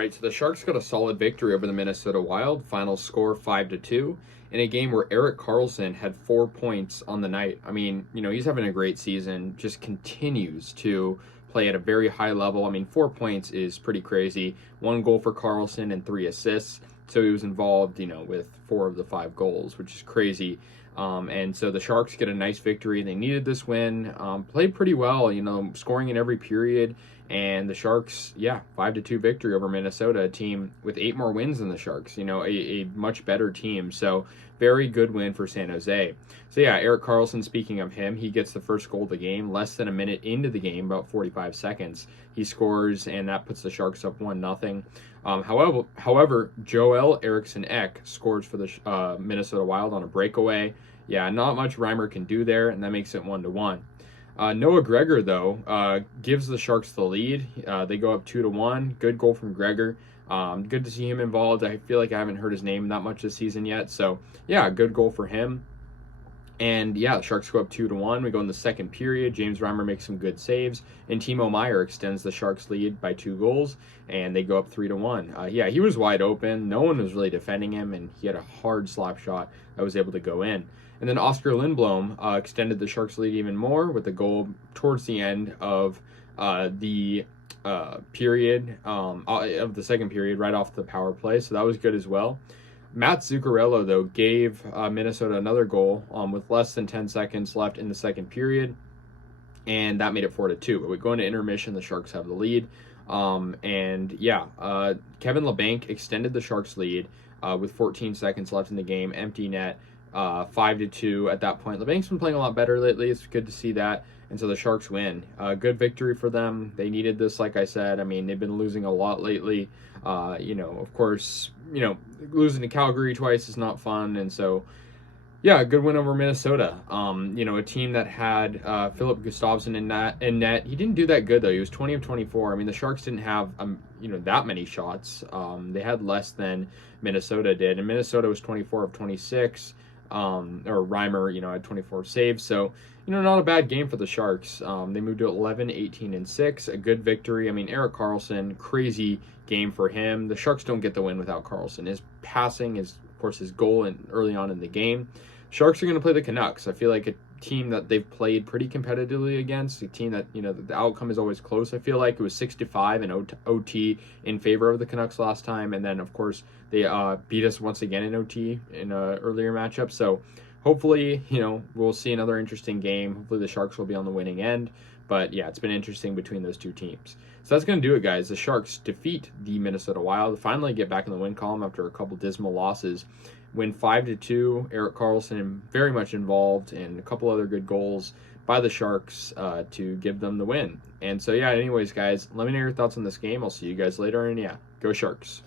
right, so the Sharks got a solid victory over the Minnesota Wild. Final score 5-2 in a game where Erik Karlsson had 4 points on the night. I mean, he's having a great season, just continues to play at a very high level. I mean, 4 points is pretty crazy. 1 goal for Karlsson and 3 assists. So he was involved, with 4 of the 5 goals, which is crazy. And so the Sharks get a nice victory. They needed this win. Played pretty well, scoring in every period. And the Sharks, 5-2 victory over Minnesota, a team with 8 more wins than the Sharks, a much better team. So very good win for San Jose. So Erik Karlsson, speaking of him, he gets the first goal of the game, less than a minute into the game, about 45 seconds. He scores, and that puts the Sharks up 1-0. However, Joel Eriksson-Ek scores for the Minnesota Wild on a breakaway. Not much Reimer can do there, and that makes it 1-1. Noah Gregor, though, gives the Sharks the lead. They go up 2-1. Good goal from Gregor. Good to see him involved. I feel like I haven't heard his name that much this season yet. So, good goal for him. And, the Sharks go up 2-1. We go in the second period. James Reimer makes some good saves. And Timo Meier extends the Sharks' lead by 2 goals. And they go up 3-1. He was wide open. No one was really defending him. And he had a hard slap shot that was able to go in. And then Oscar Lindblom extended the Sharks' lead even more with a goal towards the end of the period, of the second period, right off the power play. So that was good as well. Matt Zuccarello, though, gave Minnesota another goal with less than 10 seconds left in the second period. And that made it 4-2. But we go into intermission, the Sharks have the lead. Kevin Labanc extended the Sharks' lead with 14 seconds left in the game, empty net. 5-2 at that point. LeBanc's been playing a lot better lately. It's good to see that. And so the Sharks win. Good victory for them. They needed this, like I said. I mean, they've been losing a lot lately. Of course, losing to Calgary twice is not fun. And so, a good win over Minnesota. A team that had Philip Gustafsson in net. He didn't do that good, though. He was 20 of 24. I mean, the Sharks didn't have, that many shots. They had less than Minnesota did. And Minnesota was 24 of 26. Or Reimer, had 24 saves. So, not a bad game for the Sharks. They moved to 11, 18, and 6. A good victory. I mean, Erik Karlsson, crazy game for him. The Sharks don't get the win without Karlsson. His passing is, of course, his goal early on in the game. Sharks are going to play the Canucks. I feel like a team that they've played pretty competitively against, a team that, the outcome is always close. I feel like it was 6-5 in OT in favor of the Canucks last time. And then, of course, they beat us once again in OT in an earlier matchup. So hopefully, we'll see another interesting game. Hopefully the Sharks will be on the winning end. But it's been interesting between those two teams. So that's going to do it, guys. The Sharks defeat the Minnesota Wild, finally get back in the win column after a couple dismal losses. Win 5-2. Erik Karlsson very much involved, and a couple other good goals by the Sharks to give them the win. And so, anyways, guys, let me know your thoughts on this game. I'll see you guys later, and go Sharks.